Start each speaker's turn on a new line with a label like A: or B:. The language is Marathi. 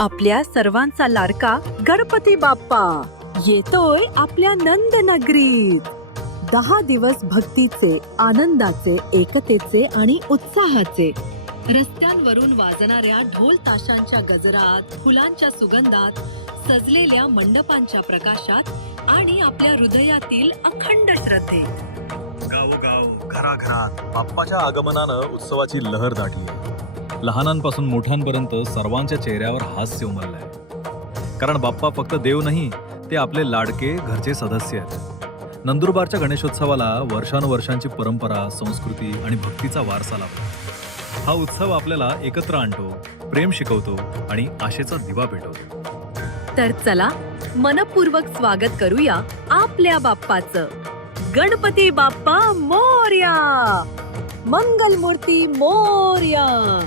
A: आपल्या सर्वांचा लाडका गणपती बाप्पा. येतोय आपल्या नंदनगरीत. दहा दिवस भक्तीचे आनंदाचे एकतेचे आणि उत्साहाचे. रस्त्यांवरून वाजणाऱ्या ढोल ताशांच्या गजरात फुलांच्या सुगंधात सजलेल्या मंडपांच्या प्रकाशात आणि आपल्या हृदयातील अखंड श्रद्धेत
B: गावोगाव घराघरात बाप्पाच्या आगमनानं उत्सवाची लहर दाटली. लहानांपासून मोठ्यांपर्यंत सर्वांच्या चेहऱ्यावर हास्य उमललंय. कारण बाप्पा फक्त देव नाही ते आपले लाडके घरचे सदस्य आहेत. नंदुरबारच्या गणेशोत्सवाला वर्षानुवर्षांची परंपरा संस्कृती आणि भक्तीचा वारसा लाभतो. हा उत्सव आपल्याला एकत्र आणतो प्रेम शिकवतो आणि आशेचा दिवा पेटवतो.
A: तर चला मनपूर्वक स्वागत करूया आपल्या बाप्पाचं. गणपती बाप्पा मोर्या! मंगलमूर्ती मोर्या!